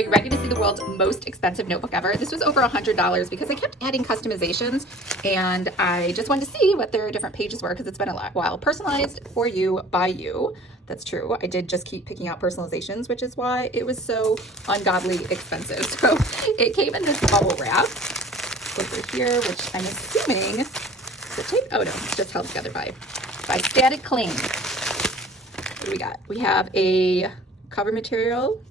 Are you ready to see the world's most expensive notebook ever? This was over $100 because I kept adding customizations and I just wanted to see what their different pages were because it's been a while. Personalized for you by you. That's true. I did just keep picking out personalizations, which is why it was so ungodly expensive. So it came in this bubble wrap over here, which I'm assuming is it tape? Oh no, it's just held together by Static Cling. What do we got? We have a cover material.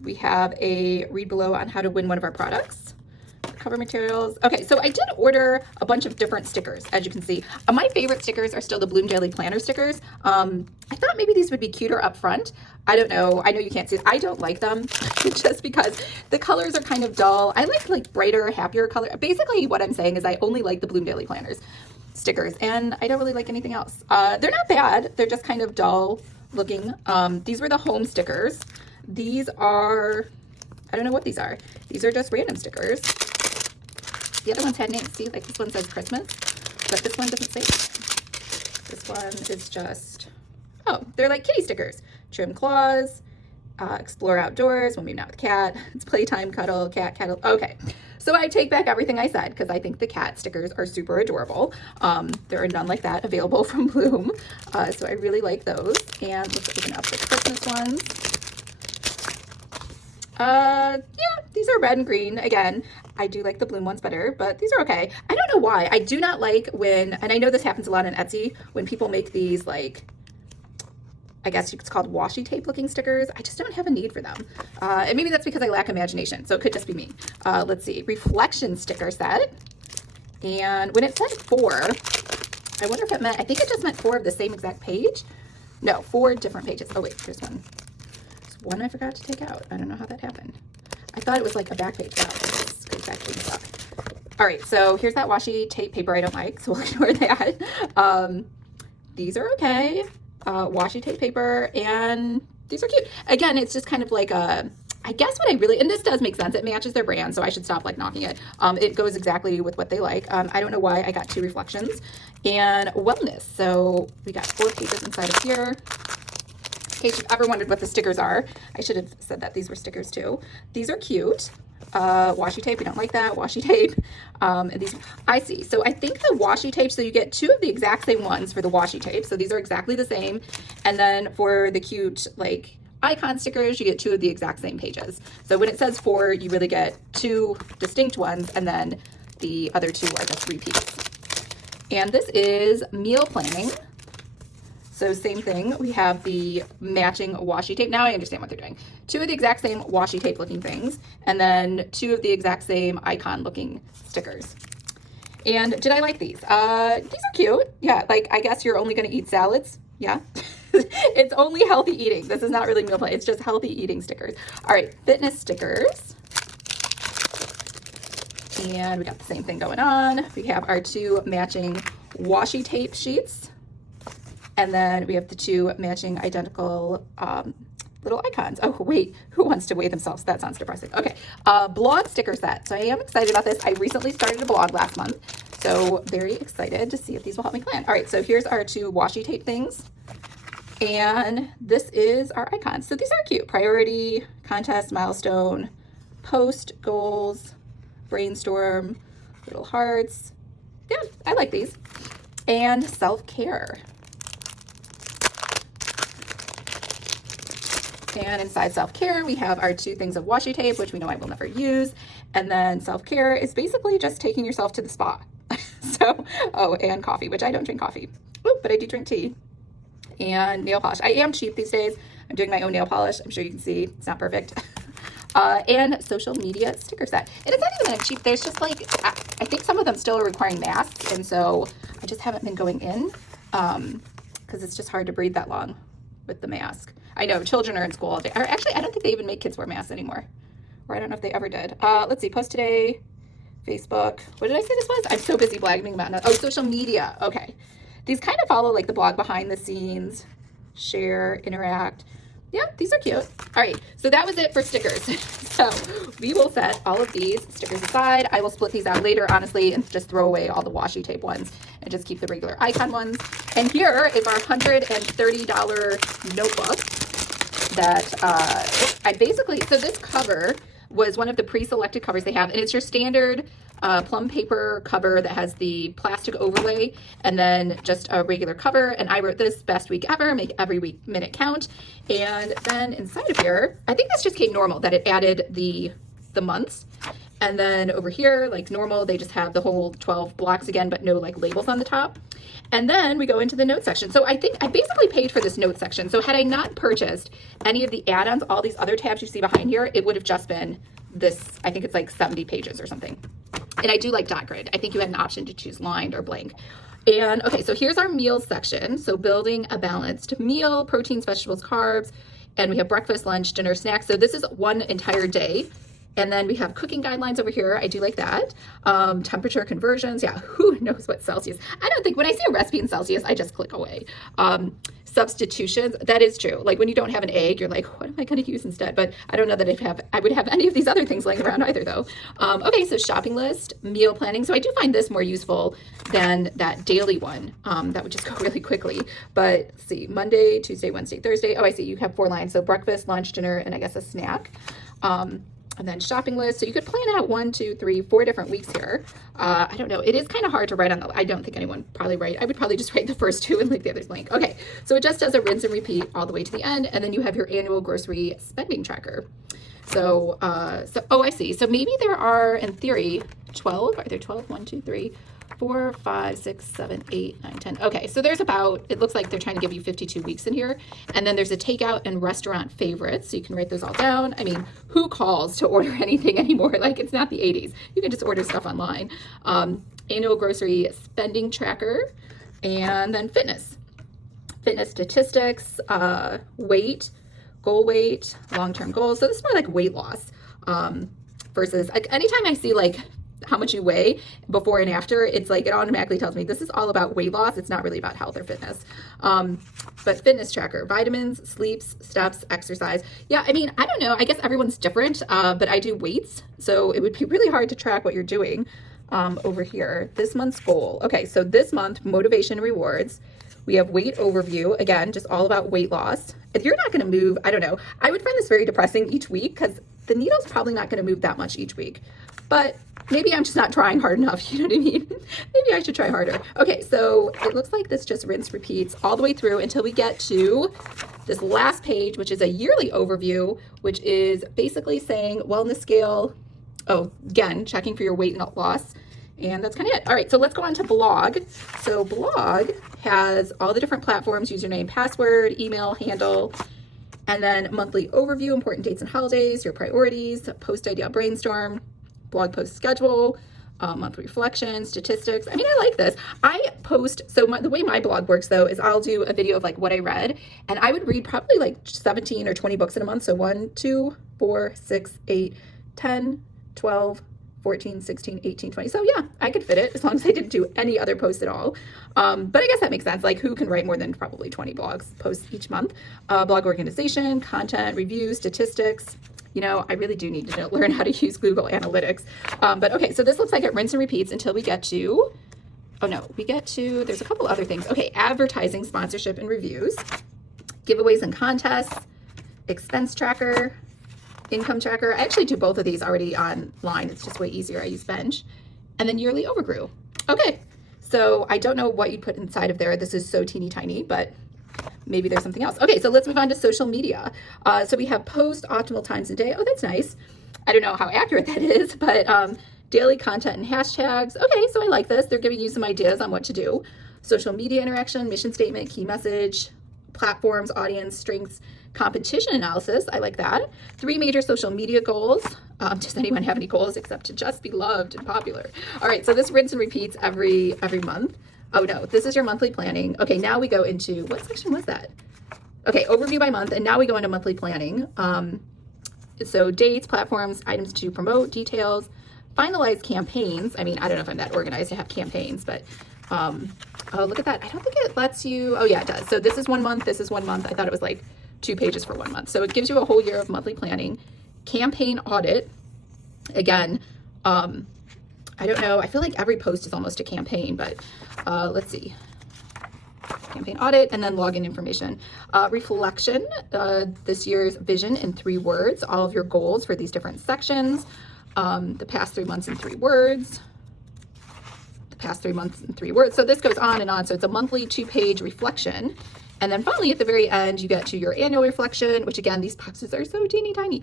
We have a read below on how to win one of our products. Cover materials. Okay, so I did order a bunch of different stickers, as you can see. My favorite stickers are still the Bloom Daily Planner stickers. I thought maybe these would be cuter up front. I don't know. I know you can't see it. I don't like them just because the colors are kind of dull. I like brighter, happier color. Basically, what I'm saying is I only like the Bloom Daily Planners stickers, and I don't really like anything else. They're not bad. They're just kind of dull looking. These were the home stickers. These are, I don't know what these are. These are just random stickers. The other ones had names. See, like this one says Christmas, but this one doesn't say anything. This one is just, oh, they're like kitty stickers. Trim claws, explore outdoors, well maybe not with cat. It's playtime, cuddle, cat, cuddle. Okay, so I take back everything I said because I think the cat stickers are super adorable. There are none like that available from Bloom, so I really like those. And let's open up the Christmas ones. Yeah, these are red and green. Again, I do like the Bloom ones better, but these are okay. I don't know why. I do not like when, and I know this happens a lot on Etsy, when people make these like, I guess it's called washi tape looking stickers. I just don't have a need for them. And maybe that's because I lack imagination, so it could just be me. Let's see, reflection sticker set. And when it said 4, I wonder if it meant, I think it just meant 4 of the same exact page. No, 4 different pages. Oh wait, there's one. One I forgot to take out. I don't know how that happened. I thought it was like a back page. Wow, that's exactly stuck. All right, so here's that washi tape paper I don't like, so we'll ignore that. These are okay. Washi tape paper, and these are cute. Again, it's just kind of like a, I guess what I really, and this does make sense. It matches their brand, so I should stop like knocking it. It goes exactly with what they like. I don't know why I got 2 reflections. And wellness. So we got 4 pages inside of here. In case you've ever wondered what the stickers are, I should have said that these were stickers too. These are cute. Washi tape, we don't like that. Washi tape. And these, I see. So I think the washi tape, so you get 2 of the exact same ones for the washi tape. So these are exactly the same. And then for the cute like icon stickers, you get 2 of the exact same pages. So when it says 4, you really get 2 distinct ones, and then the other 2 are just repeats. And this is meal planning. So same thing, we have the matching washi tape. Now I understand what they're doing. 2 of the exact same washi tape looking things, and then 2 of the exact same icon looking stickers. And did I like these? These are cute. Yeah, like I guess you're only gonna eat salads. Yeah, it's only healthy eating. This is not really meal plan, it's just healthy eating stickers. All right, fitness stickers. And we got the same thing going on. We have our 2 matching washi tape sheets. And then we have the 2 matching identical little icons. Oh, wait, who wants to weigh themselves? That sounds depressing. Okay, blog sticker set. So I am excited about this. I recently started a blog last month, so very excited to see if these will help me plan. All right, so here's our 2 washi tape things. And this is our icons. So these are cute. Priority, contest, milestone, post, goals, brainstorm, little hearts. Yeah, I like these. And self-care. And inside self-care, we have our 2 things of washi tape, which we know I will never use. And then self-care is basically just taking yourself to the spa. So, oh, and coffee, which I don't drink coffee. Ooh, but I do drink tea. And nail polish. I am cheap these days. I'm doing my own nail polish. I'm sure you can see it's not perfect. And social media sticker set. And it's not even that cheap. There's just like, I think some of them still are requiring masks. And so I just haven't been going in because it's just hard to breathe that long with the mask. I know children are in school all day. Or actually, I don't think they even make kids wear masks anymore. Or I don't know if they ever did. Let's see, post today, Facebook. What did I say this was? I'm so busy blagging about it. Oh, social media. Okay. These kind of follow like the blog behind the scenes, share, interact. Yeah, these are cute. All right, so that was it for stickers. So we will set all of these stickers aside. I will split these out later, honestly, and just throw away all the washi tape ones and just keep the regular icon ones. And here is our $130 notebook. that I basically, so this cover was one of the pre-selected covers they have, and it's your standard Plum paper cover that has the plastic overlay and then just a regular cover. And I wrote this best week ever, make every week minute count. And then inside of here, I think this just came normal, that it added the months. And then over here, like normal, they just have the whole 12 blocks again, but no like labels on the top. And then we go into the note section. So I think I basically paid for this note section. So had I not purchased any of the add-ons, all these other tabs you see behind here, it would have just been this, I think it's like 70 pages or something. And I do like dot grid. I think you had an option to choose lined or blank. And okay, so here's our meals section. So building a balanced meal, proteins, vegetables, carbs, and we have breakfast, lunch, dinner, snacks. So this is one entire day. And then we have cooking guidelines over here. I do like that. Temperature conversions. Yeah, who knows what Celsius? I don't think, when I see a recipe in Celsius, I just click away. Substitutions, that is true. Like when you don't have an egg, you're like, what am I going to use instead? But I don't know that I would have any of these other things laying around either though. Okay, so shopping list, meal planning. So I do find this more useful than that daily one. That would just go really quickly. But let's see, Monday, Tuesday, Wednesday, Thursday. Oh, I see, you have 4 lines. So breakfast, lunch, dinner, and I guess a snack. And then shopping list. So you could plan out 1, 2, 3, 4 different weeks here. I don't know. It is kind of hard to write on the, I don't think anyone probably write. I would probably just write the first 2 and leave the others blank. Okay. So it just does a rinse and repeat all the way to the end. And then you have your annual grocery spending tracker. So, oh, I see. So maybe there are, in theory, 12. Are there 12? 1, 2, 3, 4, 5, 6, 7, 8, 9, 10. Okay, so there's about, it looks like they're trying to give you 52 weeks in here. And then there's a takeout and restaurant favorites. So you can write those all down. I mean, who calls to order anything anymore? Like, it's not the 80s. You can just order stuff online. Annual grocery spending tracker, and then fitness statistics, weight, goal weight, long-term goals. So this is more like weight loss versus like anytime I see like how much you weigh before and after, it's like it automatically tells me this is all about weight loss. It's not really about health or fitness. But fitness tracker, vitamins, sleeps, steps, exercise. Yeah, I mean, I don't know. I guess everyone's different, but I do weights. So it would be really hard to track what you're doing over here. This month's goal. Okay, so this month, motivation rewards. We have weight overview. Again, just all about weight loss. If you're not going to move, I don't know. I would find this very depressing each week because the needle's probably not going to move that much each week. But maybe I'm just not trying hard enough. You know what I mean? Maybe I should try harder. Okay, so it looks like this just rinse repeats all the way through until we get to this last page, which is a yearly overview, which is basically saying wellness scale. Oh, again, checking for your weight loss. And that's kind of it. All right, so let's go on to blog. So blog has all the different platforms, username, password, email, handle, and then monthly overview, important dates and holidays, your priorities, post idea brainstorm, blog post schedule, monthly reflection, statistics. I mean, I like this. I post, so the way my blog works though, is I'll do a video of like what I read, and I would read probably like 17 or 20 books in a month. So 1, 2, 4, 6, 8, 10, 12, 14, 16, 18, 20. So yeah, I could fit it as long as I didn't do any other posts at all. But I guess that makes sense. Like who can write more than probably 20 posts each month? Blog organization, content, reviews, statistics. You know, I really do need to learn how to use Google Analytics. But okay, so this looks like it rinse and repeats until we get to, oh no, there's a couple other things. Okay, advertising, sponsorship, and reviews, giveaways and contests, expense tracker, income tracker. I actually do both of these already online. It's just way easier. I use Bench. And then yearly overview. Okay, so I don't know what you put inside of there. This is so teeny tiny, but maybe there's something else. Okay, so let's move on to social media. So we have post optimal times a day. Oh, that's nice. I don't know how accurate that is, but daily content and hashtags. Okay, so I like this. They're giving you some ideas on what to do. Social media interaction, mission statement, key message, platforms, audience, strengths, competition analysis. I like that. 3 major social media goals. Does anyone have any goals except to just be loved and popular? All right, so this rinse and repeats every month. Oh no, this is your monthly planning. Okay, now we go into, what section was that? Okay, overview by month, and now we go into monthly planning. So dates, platforms, items to promote, details, finalize campaigns. I mean, I don't know if I'm that organized to have campaigns, but oh, look at that. I don't think it lets you, oh yeah, it does. So this is 1 month, this is 1 month. I thought it was like 2 pages for 1 month. So it gives you a whole year of monthly planning. Campaign audit, again, I don't know. I feel like every post is almost a campaign, but let's see. campaign audit, and then login information. Reflection, this year's vision in 3 words, all of your goals for these different sections, the past 3 months in 3 words, the past 3 months in 3 words. So this goes on and on. So it's a monthly 2-page reflection. And then finally at the very end, you get to your annual reflection, which again, these boxes are so teeny tiny.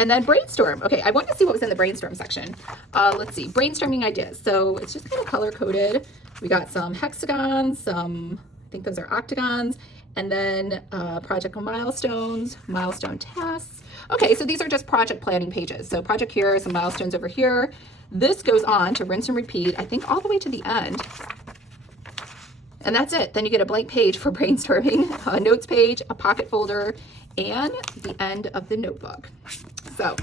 And then brainstorm. Okay, I wanted to see what was in the brainstorm section. Let's see, brainstorming ideas. So it's just kind of color coded. We got some hexagons, some, I think those are octagons, and then project milestones, milestone tasks. Okay, so these are just project planning pages. So project here, some milestones over here. This goes on to rinse and repeat, I think all the way to the end. And that's it. Then you get a blank page for brainstorming, a notes page, a pocket folder, and the end of the notebook. So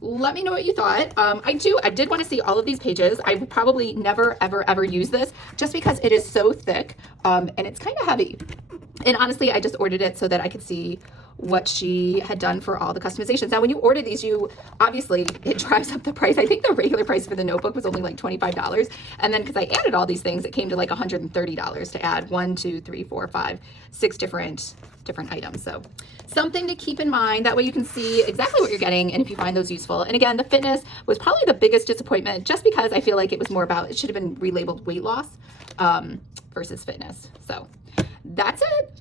let me know what you thought. I did want to see all of these pages. I would probably never, ever, ever use this just because it is so thick and it's kind of heavy. And honestly, I just ordered it so that I could see what she had done for all the customizations. Now, when you order these, obviously it drives up the price. I think the regular price for the notebook was only like $25. And then because I added all these things, it came to like $130 to add 1, 2, 3, 4, 5, 6 different items. So something to keep in mind. That way you can see exactly what you're getting and if you find those useful. And again, the fitness was probably the biggest disappointment just because I feel like it was more about, it should have been relabeled weight loss versus fitness. So that's it.